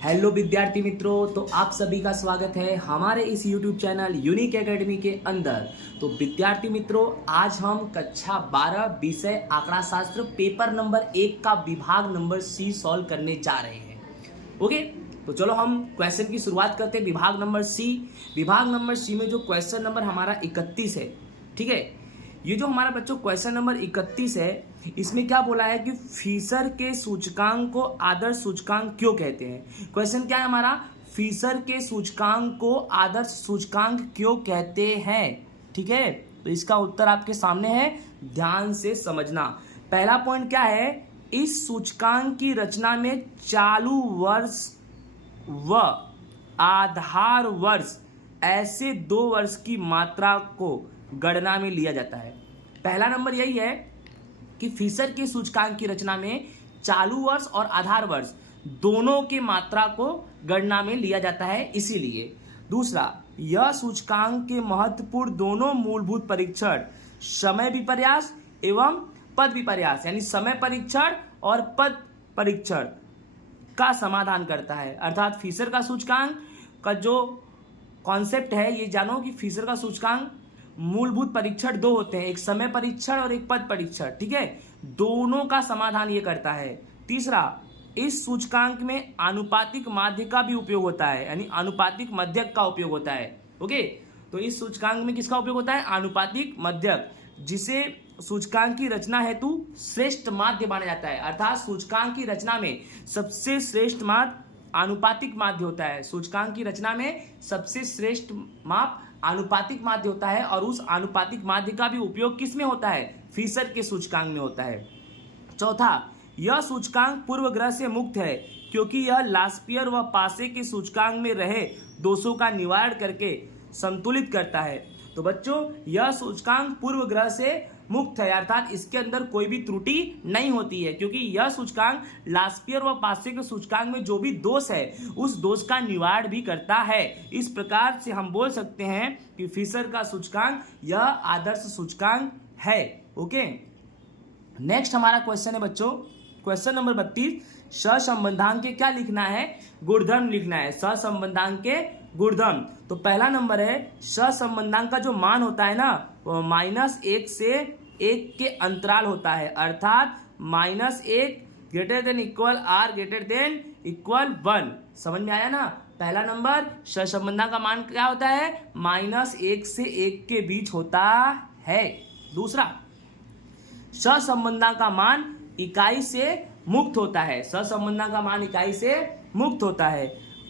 Hello विद्यार्थी मित्रों, तो आप सभी का स्वागत है हमारे इस YouTube चैनल यूनिक एकेडमी के अंदर। तो विद्यार्थी मित्रों, आज हम कक्षा 12 विषय आंकड़ा शास्त्र पेपर नंबर 1 का विभाग नंबर सी सॉल्व करने जा रहे हैं। ओके, तो चलो हम क्वेश्चन की शुरुआत करते हैं। विभाग नंबर सी में जो क्वेश्चन नंबर हमारा 31 है, ठीक है। ये जो हमारा बच्चों क्वेश्चन नंबर 31 है, इसमें क्या बोला है कि फिशर के सूचकांक को आदर्श सूचकांक क्यों कहते हैं। क्वेश्चन क्या है हमारा, फिशर के सूचकांक को आदर्श सूचकांक क्यों कहते हैं, ठीक है। तो इसका उत्तर आपके सामने है, ध्यान से समझना। पहला पॉइंट क्या है, इस सूचकांक की रचना में चालू वर्ष व आधार वर्ष ऐसे 2 वर्ष की मात्रा को गणना में लिया जाता है। पहला नंबर यही है कि फिशर के सूचकांक की रचना में चालू वर्ष और आधार वर्ष दोनों के मात्रा को गणना में लिया जाता है, इसीलिए। दूसरा, यह सूचकांक के महत्वपूर्ण दोनों मूलभूत परीक्षण समय विपर्यास एवं पद विपर्यास यानी समय परीक्षण और पद परीक्षण का समाधान करता है। अर्थात फिशर का सूचकांक का जो कॉन्सेप्ट है, ये जानो कि फिशर का सूचकांक मूलभूत परीक्षण 2 होते हैं, एक समय परीक्षण और एक पद परीक्षण, ठीक है। दोनों का समाधान ये करता है। तीसरा, इस सूचकांक में आनुपातिक माध्य का भी उपयोग होता है, यानी आनुपातिक मध्यक का उपयोग होता है। ओके, तो इस सूचकांक में किसका उपयोग होता है, आनुपातिक मध्यक, जिसे सूचकांक की रचना हेतु श्रेष्ठ माध्य माना जाता है। अर्थात सूचकांक की रचना में सबसे श्रेष्ठ माप आनुपातिक माध्य होता है। सूचकांक की रचना में सबसे श्रेष्ठ माप आनुपातिक माध्य होता है, और उस आनुपातिक माध्य का भी उपयोग किस में होता है, फिशर के सूचकांक में होता है। चौथा, यह सूचकांक पूर्व ग्रह से मुक्त है क्योंकि यह लास्पियर व पासे के सूचकांक में रहे दोषों का निवारण करके संतुलित करता है। तो बच्चों, यह सूचकांक पूर्व ग्रह से मुक्त है, अर्थात इसके अंदर कोई भी त्रुटि नहीं होती है, क्योंकि यह सूचकांक लास्पियर व पासे के सूचकांक में जो भी दोष है उस दोष का निवारण भी करता है। इस प्रकार से हम बोल सकते हैं कि फिशर का सूचकांक यह आदर्श सूचकांक है। ओके, नेक्स्ट हमारा क्वेश्चन है बच्चों, क्वेश्चन नंबर 32। सहसंबंधांक के क्या लिखना है, गुणधर्म लिखना है। सहसंबंधांक के गुणधर्म, तो पहला नंबर है, सहसंबंधांक का जो मान होता है ना, वो -1 से 1 के अंतराल होता है। अर्थात -1 greater than equal or greater than equal 1। समझ में आया ना। पहला नंबर, सहसंबंधांक का मान क्या होता है, -1 से 1 के बीच होता है। दूसरा, सहसंबंधांक का मान इकाई से मुक्त होता है। सहसंबंधांक का मान इकाई से मुक्त होता है,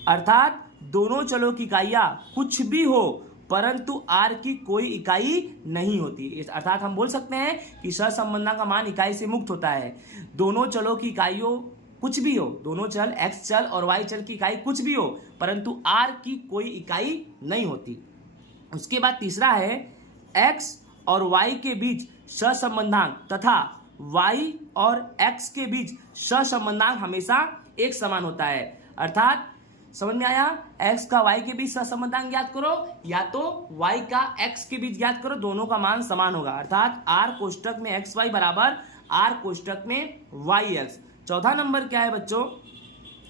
अर्थात दोनों चलों की इकाइयां कुछ भी हो परंतु आर की कोई इकाई नहीं होती। अर्थात हम बोल सकते हैं कि सहसंबंधांक का मान इकाई से मुक्त होता है। दोनों चलों की इकाइयों कुछ भी हो, दोनों चल एक्स चल और वाई चल की इकाई कुछ भी हो, परंतु आर की कोई इकाई नहीं होती। उसके बाद तीसरा है, एक्स और वाई के बीच सहसंबंधांक तथा y और x के बीच सहसंबंधांक हमेशा एक समान होता है। अर्थात समझ में आया, x का y के बीच सहसंबंधांक ज्ञात करो या तो y का x के बीच ज्ञात करो, दोनों का मान समान होगा। अर्थात r कोष्टक में xy बराबर r कोष्टक में yx। चौथा नंबर क्या है बच्चों,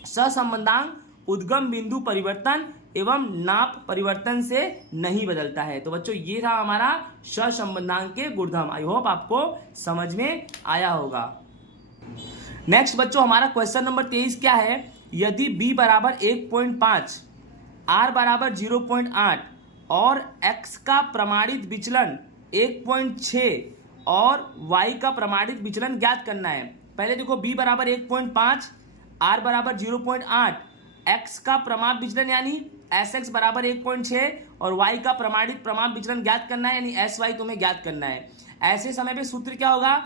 सहसंबंधांक उद्गम बिंदु परिवर्तन एवं नाप परिवर्तन से नहीं बदलता है। तो बच्चों, ये था हमारा सहसंबंधांक के गुणधर्म। आई होप आपको समझ में आया होगा। नेक्स्ट बच्चों, हमारा क्वेश्चन नंबर 23 क्या है, यदि b बराबर 1.5, r बराबर 0.8 और x का प्रमाणित विचलन 1.6 और y का प्रमाणित विचलन ज्ञात करना है। पहले देखो, b बराबर 1.5, r बराबर 0.8, x का प्रमाप विचलन यानी Sx बराबर 1.6 और y का प्रमाप विचलन ज्ञात करना है, यानी Sy तुम्हें ज्ञात करना है। ऐसे समय पे सूत्र क्या होगा,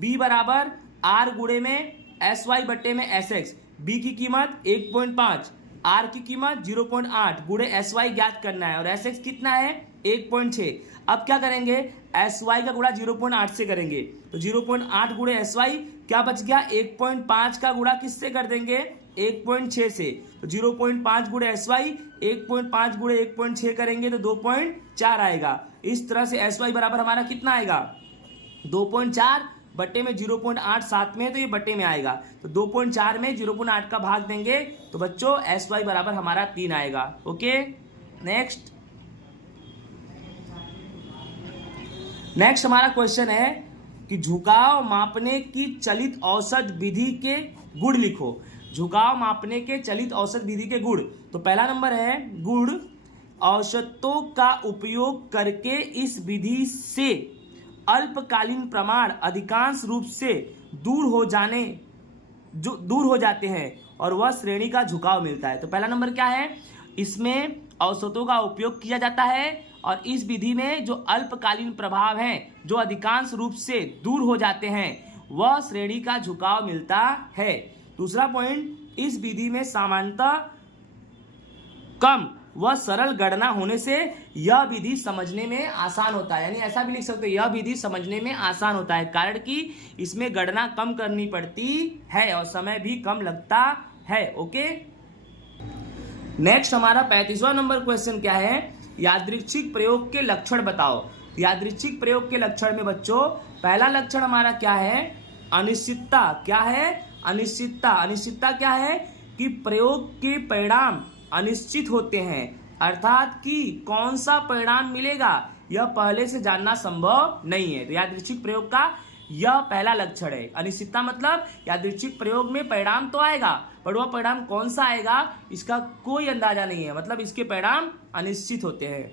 b बराबर r गुणे में Sy बट्टे में Sx। b की कीमत 1.5, r की कीमत 0.8 गुणे Sy ज्ञात करना है, और Sx कितना है 1.6। अब क्या करेंगे, Sy का गुणा 0.8 से करेंगे, तो 0.8 गुणे Sy क्या बच गया, 1.5 का गुणा किससे कर देंगे, 1.6 से। तो 0.5 गुणे Sy 1.5 गुणे 1.6 करेंगे तो 2.4 आएगा। इस तरह से Sy बराबर हमारा कितना आएगा, 2.4 बट्टे में 0.8 साथ में है तो ये बट्टे में आएगा, तो 2.4 में 0.8 का भाग देंगे तो बच्चों SY बराबर हमारा 3 आएगा। ओके, नेक्स्ट हमारा क्वेश्चन है कि झुकाव मापने की चलित औसत विधि के गुण लिखो। झुकाव मापने के चलित औसत विधि के गुण, तो पहला नंबर है गुण, औसतों का उपयोग करके इस विधि से अल्पकालीन प्रमाण अधिकांश रूप से दूर हो जाते हैं और वह श्रेणी का झुकाव मिलता है। तो पहला नंबर क्या है, इसमें औसतों का उपयोग किया जाता है और इस विधि में जो अल्पकालीन प्रभाव हैं जो अधिकांश रूप से दूर हो जाते हैं वह श्रेणी का झुकाव मिलता है। दूसरा पॉइंट, इस विधि में सामान्यतः कम व सरल गणना होने से यह विधि समझने में आसान होता है। यानी ऐसा भी लिख सकते हो, यह विधि समझने में आसान होता है कारण कि इसमें गणना कम करनी पड़ती है और समय भी कम लगता है। ओके, नेक्स्ट हमारा 35वां नंबर क्वेश्चन क्या है, यादृच्छिक प्रयोग के लक्षण बताओ। यादृच्छिक प्रयोग के लक्षण में बच्चों पहला लक्षण हमारा क्या है, अनिश्चितता। क्या है, अनिश्चितता। अनिश्चितता क्या है कि प्रयोग के परिणाम अनिश्चित होते हैं, अर्थात कि कौन सा परिणाम मिलेगा यह पहले से जानना संभव नहीं है। तो यादृच्छिक प्रयोग का यह पहला लक्षण है। अनिश्चितता मतलब यादृच्छिक प्रयोग में परिणाम तो आएगा पर वह परिणाम कौन सा आएगा इसका कोई अंदाजा नहीं है, मतलब इसके परिणाम अनिश्चित होते हैं।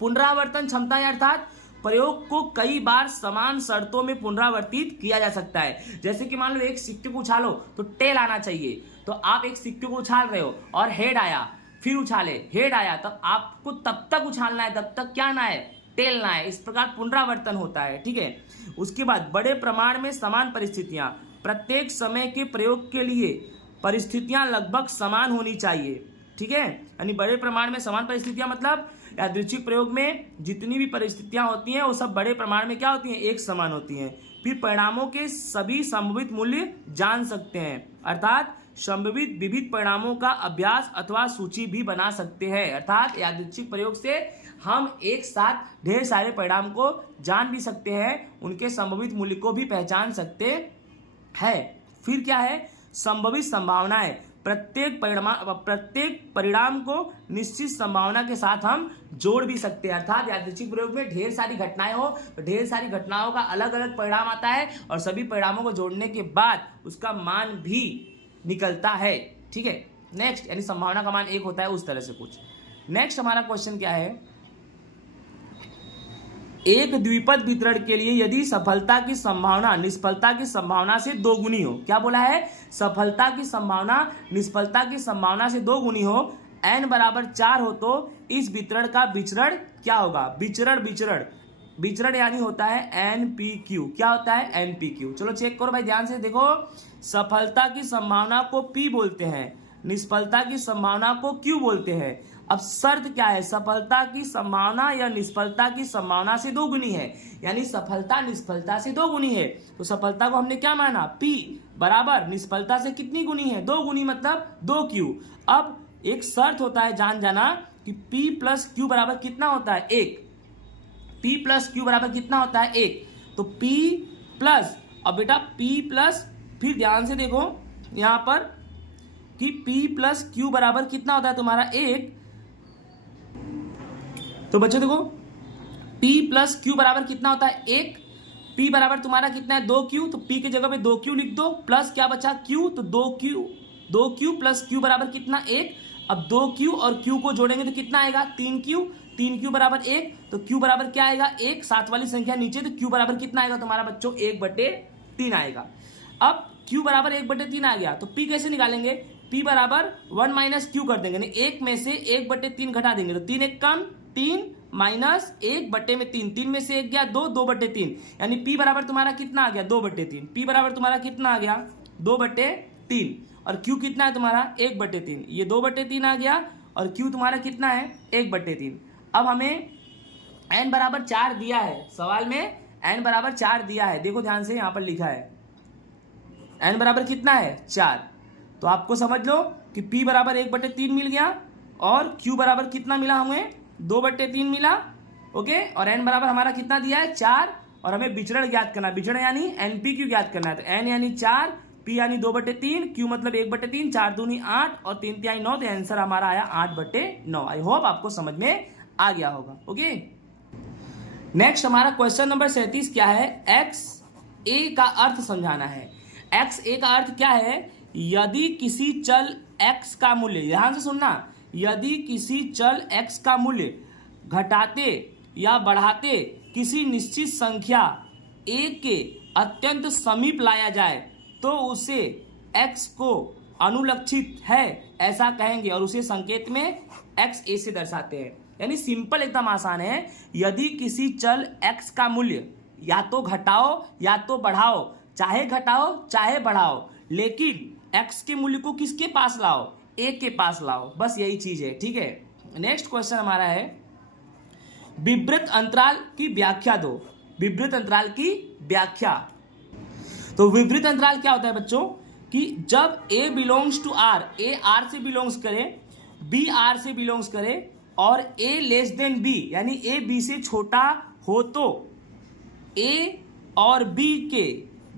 पुनरावर्तन क्षमता अर्थात प्रयोग को कई बार समान शर्तों में पुनरावर्तित किया जा सकता है। जैसे कि मान लो एक सिक्के को उछालो तो टेल आना चाहिए, तो आप एक सिक्के को उछाल रहे हो और हेड आया, फिर उछाले, हेड आया, तब आपको तब तक उछालना है, तब तक क्या ना है, टेलना है। इस प्रकार पुनरावर्तन होता है। ठीक है, उसके बाद बड़े प्रमाण में समान परिस्थितियां, प्रत्येक समय के प्रयोग के लिए परिस्थितियां लगभग समान होनी चाहिए। ठीक है, यानी बड़े प्रमाण में समान परिस्थितियां मतलब यादृच्छिक प्रयोग में जितनी भी परिस्थितियां होती हैं वो सब बड़े प्रमाण में क्या होती हैं, एक समान होती हैं। फिर परिणामों के सभी संभावित मूल्य जान सकते हैं, अर्थात संभावित विविध परिणामों का अभ्यास अथवा सूची भी बना सकते हैं। अर्थात यादृच्छिक प्रयोग से हम एक साथ ढेर सारे परिणाम को जान भी सकते हैं, उनके संभावित मूल्य को भी पहचान सकते हैं। फिर क्या है, संभावित संभावनाएं, प्रत्येक परिणाम को निश्चित संभावना के साथ हम जोड़ भी सकते हैं। अर्थात यादृच्छिक प्रयोग में ढेर सारी घटनाएं हो तो ढेर सारी घटनाओं का अलग अलग परिणाम आता है और सभी परिणामों को जोड़ने के बाद उसका मान भी निकलता है। ठीक है, नेक्स्ट, यानी संभावना का मान 1 होता है, उस तरह से कुछ। नेक्स्ट हमारा क्वेश्चन क्या है, एक द्विपद वितरण के लिए यदि सफलता की संभावना निष्फलता की संभावना से 2 गुनी हो। क्या बोला है, सफलता की संभावना निष्फलता की संभावना से 2 गुनी हो, n बराबर 4 हो तो इस वितरण का विचरण क्या होगा। विचरण यानी होता है NPQ। क्या होता है, NPQ। चलो चेक करो भाई ध्यान से देखो, सफलता की संभावना को P बोलते हैं, निष्फलता की संभावना को Q बोलते हैं। अब शर्त क्या है, सफलता की संभावना या निष्फलता की संभावना से 2 गुनी है, यानी सफलता निष्फलता से 2 गुनी है। तो सफलता को हमने क्या माना, P बराबर निष्फलता से कितनी गुनी है, 2 गुनी, मतलब 2Q। अब एक शर्त होता है जान जाना कि P प्लस Q बराबर कितना होता है, 1। P प्लस Q बराबर कितना होता है, 1। तो P प्लस, अब बेटा P प्लस, फिर ध्यान से देखो यहां पर कि P प्लस Q बराबर कितना होता है तुम्हारा, 1। तो बच्चों देखो P प्लस Q बराबर कितना होता है, 1। P बराबर तुम्हारा कितना है, 2Q, तो P की जगह पे 2Q लिख दो, प्लस क्या बचा Q, तो 2Q प्लस Q बराबर कितना, 1। अब 2Q और Q को जोड़ेंगे तो कितना आएगा, 3Q बराबर 1, तो Q बराबर क्या आएगा, 1, साथ वाली संख्या नीचे, तो Q बराबर कितना आएगा तुम्हारा बच्चों, 1/3 आएगा। अब Q बराबर 1/3 आ गया तो P कैसे निकालेंगे, P बराबर 1 माइनस Q कर देंगे, 1 में से 1/3 घटा देंगे, तो 3 1 कम 3 माइनस 1/3, 3 में से 1 गया 2, 2/3, यानी P बराबर तुम्हारा कितना आ गया, 2/3। P बराबर तुम्हारा कितना आ गया, 2/3, और Q कितना है तुम्हारा, 1/3। ये 2/3 आ गया और Q तुम्हारा कितना है, 1/3। अब हमें n बराबर 4 दिया है, सवाल में n बराबर 4 दिया है, देखो ध्यान से यहां पर लिखा है n बराबर कितना है, 4। तो आपको समझ लो कि P बराबर 1/3 मिल गया और Q बराबर कितना मिला हमें, 2/3 मिला। ओके, और n बराबर हमारा कितना दिया है, 4, और हमें विचरण ज्ञात करना है। विचरण यानी एनपीक्यू ज्ञात करना है। तो एन यानी 4, पी यानी 2/3, क्यू मतलब 1/3, 4 दूनी 8 और 3 तिहाई 9। तो आंसर हमारा आया 8/9। आई होप आपको समझ में आ गया होगा। ओके, नेक्स्ट हमारा क्वेश्चन नंबर 37 क्या है, एक्स ए का अर्थ समझाना है। एक्स ए का अर्थ क्या है, यदि किसी चल एक्स का मूल्य, ध्यान से सुनना, यदि किसी चल एक्स का मूल्य घटाते या बढ़ाते किसी निश्चित संख्या ए के अत्यंत समीप लाया जाए तो उसे एक्स को अनुलक्षित है ऐसा कहेंगे और उसे संकेत में एक्स ए से दर्शाते हैं। यानी सिंपल एकदम आसान है, यदि किसी चल एक्स का मूल्य या तो घटाओ या तो बढ़ाओ, चाहे घटाओ चाहे बढ़ाओ, लेकिन एक्स के मूल्य को किसके पास लाओ, ए के पास लाओ, बस यही चीज है। ठीक है, नेक्स्ट क्वेश्चन हमारा है, विवृत अंतराल की व्याख्या दो। विवृत अंतराल की व्याख्या। तो विवृत अंतराल क्या होता है बच्चों, कि जब a belongs to R, A R से बिलोंग्स करे, बी आर से बिलोंग्स करे और a लेस देन बी, यानी a b से छोटा हो, तो a और b के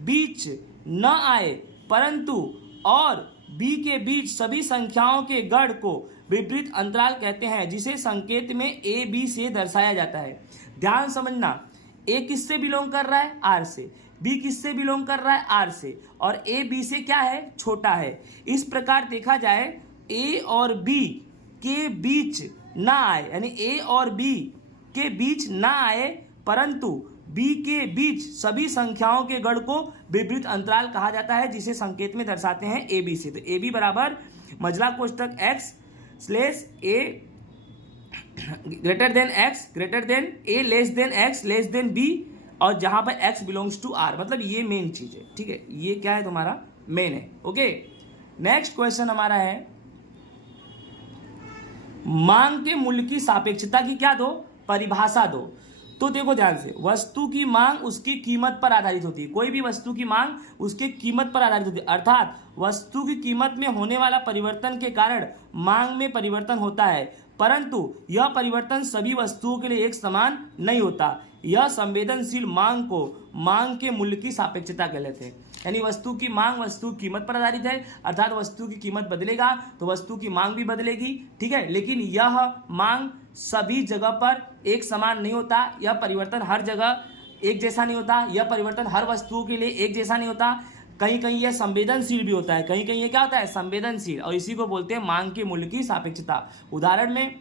बीच न आए परंतु और b के बीच सभी संख्याओं के गढ़ को विपरीत अंतराल कहते हैं, जिसे संकेत में a b से दर्शाया जाता है। ध्यान समझना, a किससे बिलोंग कर रहा है, r से, b किससे बिलोंग कर रहा है, r से, और a b से क्या है, छोटा है। इस प्रकार देखा जाए a और b के बीच ना आए, यानी a और b के बीच ना आए परंतु b के बीच सभी संख्याओं के गढ़ को विपरीत अंतराल कहा जाता है, जिसे संकेत में दर्शाते हैं ए बी से। तो ए बी बराबर मजला कोष्टक x slash a greater than x greater than a less then x less than b, और जहां पर x बिलोंग्स टू r, मतलब ये मेन चीज है। ठीक है, ये क्या है तुम्हारा मेन है। ओके, नेक्स्ट क्वेश्चन हमारा है, मांग के मूल्य की सापेक्षता की क्या दो, परिभाषा दो। तो देखो ध्यान से, वस्तु की मांग उसकी कीमत पर आधारित होती है। कोई भी वस्तु की मांग उसके कीमत पर आधारित होती है, अर्थात वस्तु की कीमत में होने वाला परिवर्तन के कारण मांग में परिवर्तन होता है, परंतु यह परिवर्तन सभी वस्तुओं के लिए एक समान नहीं होता। यह संवेदनशील मांग को मांग के मूल्य की सापेक्षता कहलाते हैं। यानी वस्तु की मांग वस्तु की कीमत पर आधारित है, अर्थात वस्तु की कीमत बदलेगा तो वस्तु की मांग भी बदलेगी। ठीक है, लेकिन यह मांग सभी जगह पर एक समान नहीं होता, यह परिवर्तन हर जगह एक जैसा नहीं होता, यह परिवर्तन हर वस्तुओं के लिए एक जैसा नहीं होता। कहीं कहीं यह संवेदनशील भी होता है, कहीं कहीं यह क्या होता है, संवेदनशील, और इसी को बोलते हैं मांग के मूल्य की सापेक्षता। उदाहरण में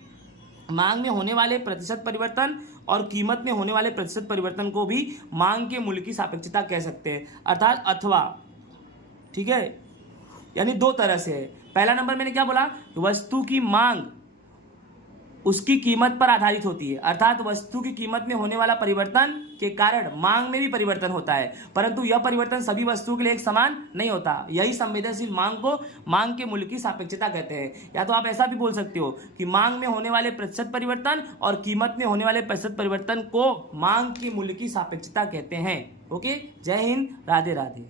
मांग में होने वाले प्रतिशत परिवर्तन और कीमत में होने वाले प्रतिशत परिवर्तन को भी मांग के मूल्य की सापेक्षता कह सकते हैं, अर्थात अथवा। ठीक है, यानी दो तरह से है। पहला नंबर मैंने क्या बोला, वस्तु की मांग उसकी कीमत पर आधारित होती है, अर्थात वस्तु की कीमत में होने वाला परिवर्तन के कारण मांग में भी परिवर्तन होता है, परंतु यह परिवर्तन सभी वस्तुओं के लिए एक समान नहीं होता। यही संवेदनशील मांग को मांग के मूल्य की सापेक्षता कहते हैं। या तो आप ऐसा भी बोल सकते हो कि मांग में होने वाले प्रतिशत परिवर्तन और कीमत में होने वाले प्रतिशत परिवर्तन को मांग के मूल्य की सापेक्षता कहते हैं। ओके, जय हिंद, राधे राधे।